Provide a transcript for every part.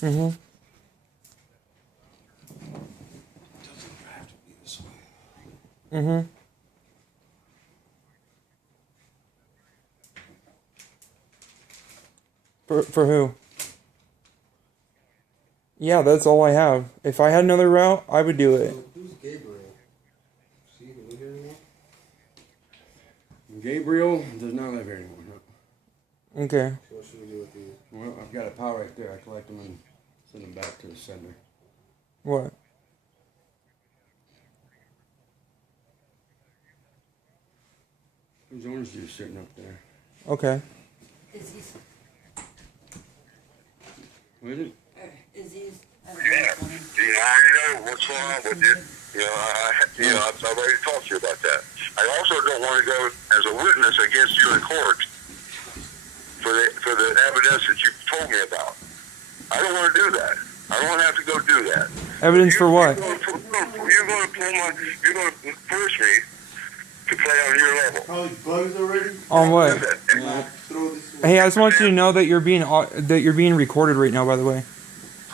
Mm-hmm. Mm-hmm. For who? Yeah, that's all I have. If I had another route, I would do it. Who's Gabriel? See, do we hear anymore? Gabriel does not live here anymore. No. Okay. So what should we do with these? Well, I've got a pile right there. I collect them and send them back to the sender. What? There's orange juice sitting up there. Okay. Is he? What is it? Is he? Yeah, I already know what's going on with it. I've already talked to you about that. I also don't want to go as a witness against you in court for the evidence that you told me about. I don't want to do that. I don't want to have to go do that. Evidence for what? You're going to force me to play on your level. Probably bugs already. On what? Throw this away. Hey, I just want you to know that you're being recorded right now. By the way.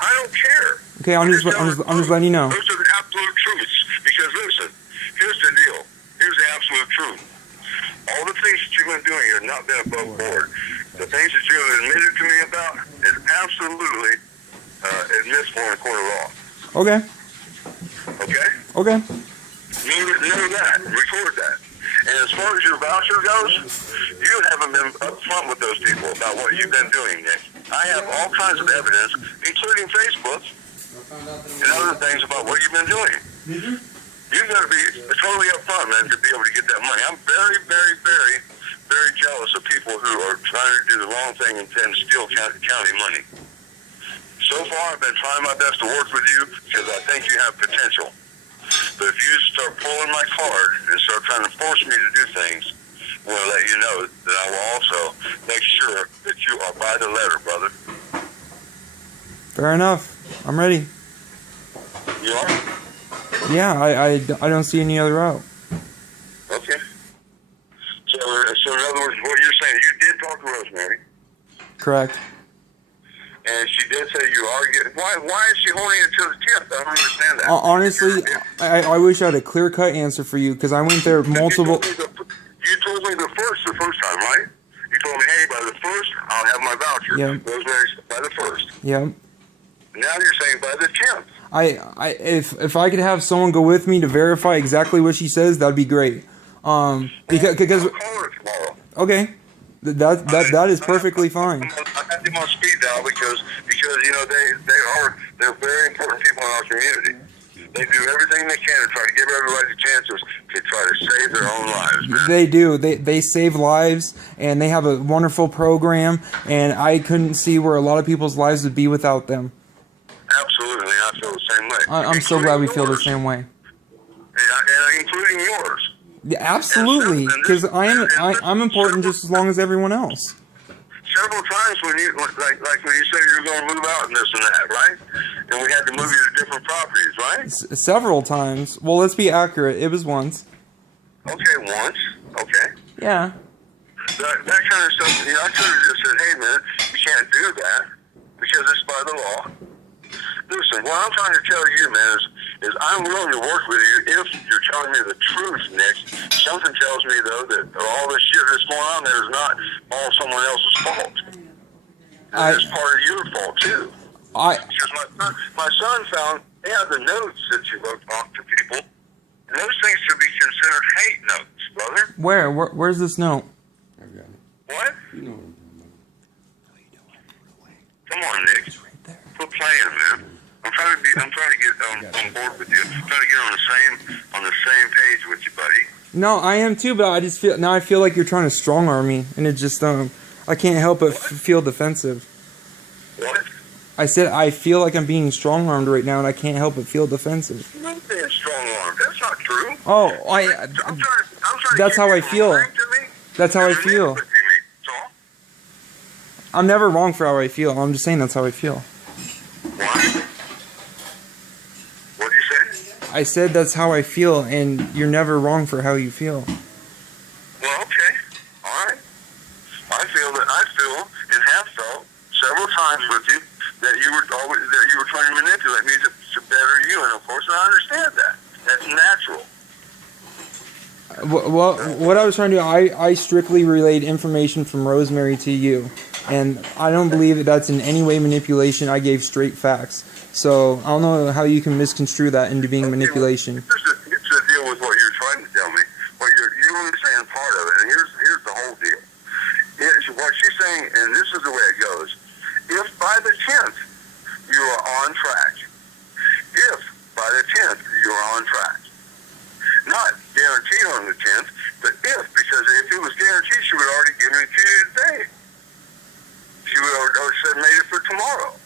I don't care. Okay, I'm just letting you know. Those are the absolute truths. Because listen, here's the deal. Here's the absolute truth. All the things that you've been doing have not been above board. The things that you have admitted to me about is absolutely admissible in a court of law. Okay. Okay? Okay. Know that. Record that. And as far as your voucher goes, you haven't been upfront with those people about what you've been doing, Nick. I have all kinds of evidence, including Facebook and other things about what you've been doing. You've got to be totally upfront, man, to be able to get that money. I'm very, very, very, very jealous of people who are trying to do the wrong thing and then steal county money. So far, I've been trying my best to work with you because I think you have potential. But if you start pulling my card and start trying to force me to do things, I want to let you know that I will also make sure that you are by the letter, brother. Fair enough. I'm ready. You are? Yeah, I don't see any other route. Okay. So in other words, what you're saying, you did talk to Rosemary, Correct. and she did say you are getting. Why is she holding it till the 10th? I don't understand that. Honestly, I wish I had a clear-cut answer for you because I went there multiple. You told me the first time, right? You told me, hey, by the 1st, I'll have my voucher. Yeah. Rosemary said by the 1st. Yeah. Now you're saying by the 10th. If I could have someone go with me to verify exactly what she says, that'd be great. Because I'll call her tomorrow. okay, that is perfectly fine. I have them on speed dial because they're very important people in our community. They do everything they can to try to give everybody chances to try to save their own lives, man. They do. They save lives, and they have a wonderful program, and I couldn't see where a lot of people's lives would be without them. Absolutely, I feel the same way. I'm so glad we feel the Yours. same way. And including yours. Yeah, absolutely, because I'm important just as long as everyone else. Several times when you when you said you were going to move out and this and that, right? And we had to move you to different properties, right? Several times. Well, let's be accurate. It was once. Okay, once. Okay. Yeah. That kind of stuff. I could have just said, hey man, you can't do that because it's by the law. Listen, what I'm trying to tell you, man, is I'm willing to work with you if you're telling me the truth, Nick. Something tells me, though, that all this shit that's going on there is not all someone else's fault. It's part of your fault, too. Because my son found, the notes that you wrote off to people, and those things should be considered hate notes, brother. Where's this note? I've got it. What? You know what I'm talking about. Come on, Nick. It's right there. Quit playing, man. I'm trying to get on board with you. I'm trying to get on the same page with you, buddy. No, I am too, but I feel like you're trying to strong arm me, and it just I can't help but feel defensive. What? I said I feel like I'm being strong armed right now, and I can't help but feel defensive. You're not being strong armed. That's not true. Oh, I'm trying that's to how I keep you feel. lying to me. That's how I You're feel. lying to me, that's all. I'm never wrong for how I feel. I'm just saying that's how I feel. What? What did you say? I said that's how I feel, and you're never wrong for how you feel. Well, okay. All right. I feel and have felt several times with you that you were trying to manipulate me to better you, and of course I understand that. That's natural. Well, what I was trying to do, I strictly relayed information from Rosemary to you, and I don't believe that that's in any way manipulation. I gave straight facts, so I don't know how you can misconstrue that into being manipulation. Here's the deal with what you're trying to tell me. What you're only saying part of it, and here's the whole deal. What she's saying, and this is the way it goes. If by the 10th you are on track, if by the 10th you are on track, not guaranteed on the 10th, but if, because if it was guaranteed, she would already give it to you today. She would have said made it for tomorrow.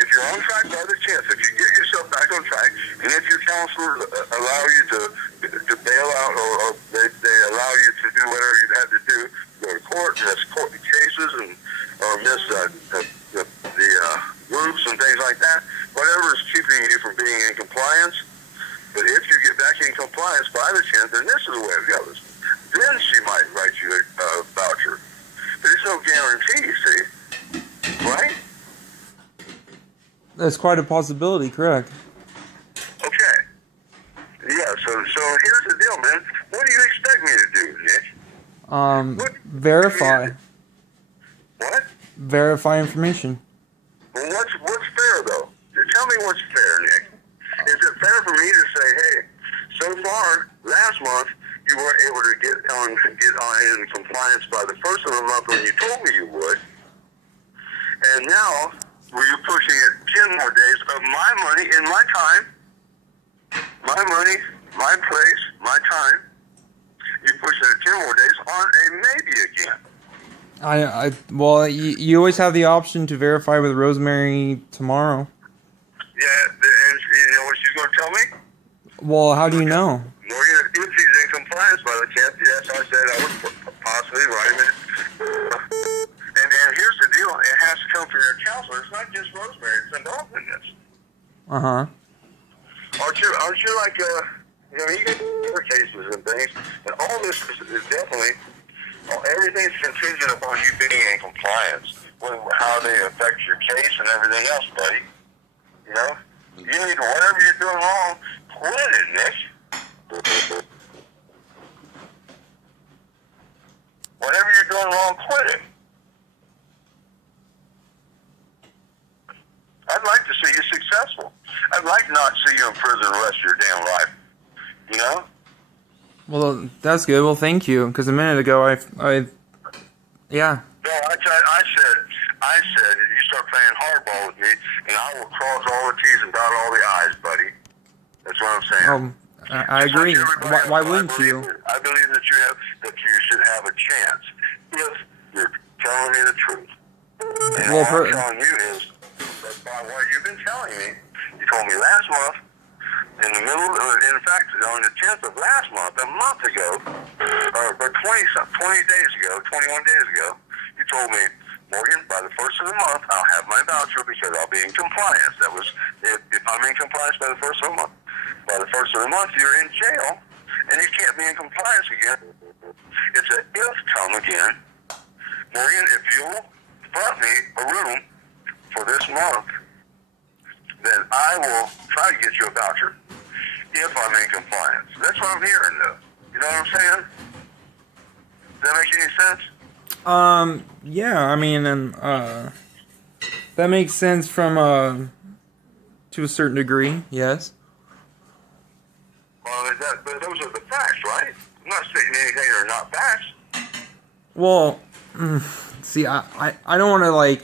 If you're on track by the 10th, if you get yourself back on track, and if your counselor allow you to bail out, or they allow you to do whatever you had to do, go to court, miss court cases, and or miss the groups and things like that, whatever is keeping you from being in compliance. But if you get back in compliance by the 10th, then this is the way it goes. Then she might write you a voucher. But it's no guarantee, see? Right? That's quite a possibility, correct? Okay. Yeah, so here's the deal, man. What do you expect me to do, Nick? Verify. What? Verify information. Well, what's fair, though? Tell me what's fair, Nick. Is it fair for me to say, hey, so far, last month, you were able to get on in compliance by the first of the month when you told me you would, and now you're pushing it 10 more days of my money in my time, my money, my place, my time. You're pushing it 10 more days on a maybe again. Well, you always have the option to verify with Rosemary tomorrow. Yeah, and you know what she's going to tell me? Well, how do you know? Morgan, if he's in compliance by the 10th, yes, I said I would possibly write him in. And here's the deal. It has to come from your counselor. It's not just Rosemary. It's involved in this. Uh-huh. Aren't you like, you know, you get your cases and things, and all this is definitely, everything's contingent upon you being in compliance with how they affect your case and everything else, buddy. You know? You need, whatever you're doing wrong, quit it, Nick. Whatever you're doing wrong, quit it. I'd like to see you successful. I'd like not to see you in prison the rest of your damn life. You know? Well, that's good. Well, thank you. Because a minute ago, yeah. No, I said, if you start playing hardball with me, and I will cross all the T's and dot all the I's, buddy. That's what I'm saying. I agree. Why wouldn't you? I believe that you should have a chance if you're telling me the truth. And Well, all I'm telling you is that by what you've been telling me, you told me last month, in fact, on the 10th of last month, a month ago, or 20 days ago, 21 days ago, you told me, Morgan, by the first of the month, I'll have my voucher because I'll be in compliance. That was, if I'm in compliance by the first of the month. By the first of the month, you're in jail, and you can't be in compliance again. It's an if come again. Morgan, if you'll front me a room for this month, then I will try to get you a voucher if I'm in compliance. That's what I'm hearing, though. You know what I'm saying? Does that make any sense? Yeah, I mean, that makes sense from, to a certain degree, yes. Well, but those are the facts, right? I'm not stating anything that are not facts. Well, see, I don't want to, like,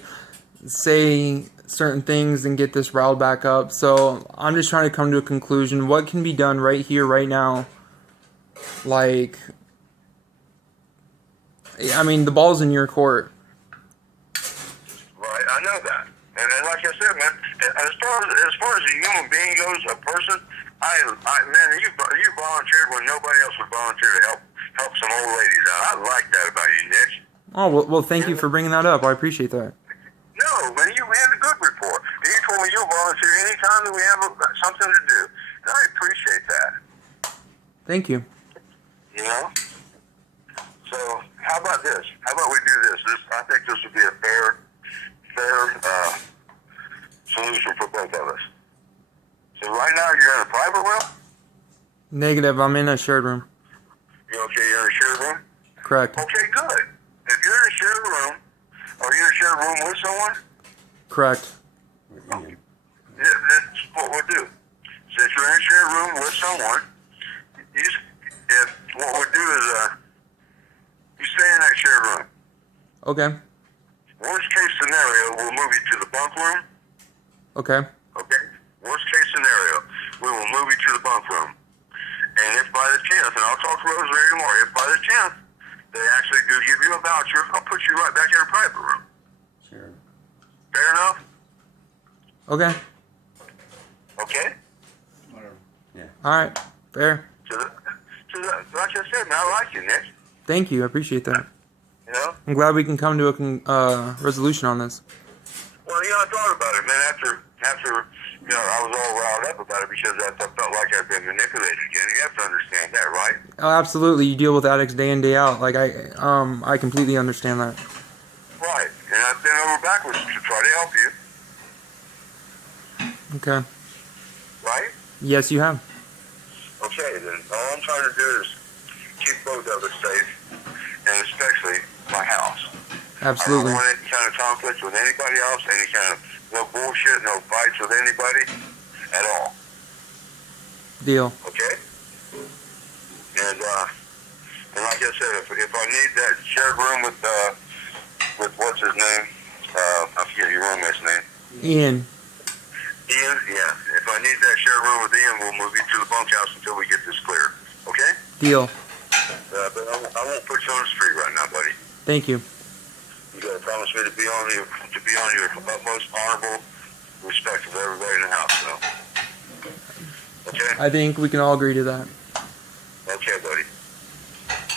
say certain things and get this riled back up, so I'm just trying to come to a conclusion. What can be done right here, right now? Like, I mean, the ball's in your court. Right, I know that. And like I said, man, as far as a human being goes, a person, man, you volunteered when nobody else would volunteer to help some old ladies out. I like that about you, Nick. Oh, well, thank you for bringing that up. I appreciate that. No, man, you had a good report. You told me you'll volunteer anytime that we have something to do. And I appreciate that. Thank you. You know? So, how about this? How about we do this? I think this would be a fair Negative. I'm in a shared room. You okay? You're in a shared room? Correct. Okay, good. If you're in a shared room, are you in a shared room with someone? Correct. That's what we'll do. Since you're in a shared room with someone, what we'll do is you stay in that shared room. Okay. Worst case scenario, we'll move you to the bunk room. Okay. Okay? Worst case scenario, we will move you to the bunk room. And if by the 10th, and I'll talk to Rosemary tomorrow, if by the 10th they actually do give you a voucher, I'll put you right back in a private room. Sure. Fair enough? Okay. Okay? Whatever. Yeah. All right. Fair. Like I said, man, I like you, Nick. Thank you. I appreciate that. You know? I'm glad we can come to a resolution on this. Well, I thought about it, man, after I was all riled up about it because I felt like I'd been manipulated again. You have to understand that, right? Oh, absolutely. You deal with addicts day in, day out. Like I completely understand that. Right. And I've been over backwards to try to help you. Okay. Right? Yes, you have. Okay, then all I'm trying to do is keep both of us safe, and especially my house. Absolutely. I don't want any kind of conflict with anybody else, any kind of no bullshit, no fights with anybody at all. Deal. Okay? And like I said, if I need that shared room with what's his name? I forget your roommate's name. Ian. Ian, yeah. If I need that shared room with Ian, we'll move you to the bunkhouse until we get this clear. Okay? Deal. But I won't put you on the street right now, buddy. Thank you. You gotta promise me to be on your utmost honorable respect of everybody in the house, so. Okay? I think we can all agree to that. Okay, buddy.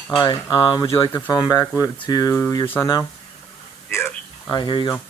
All right. Would you like the phone back to your son now? Yes. All right. Here you go.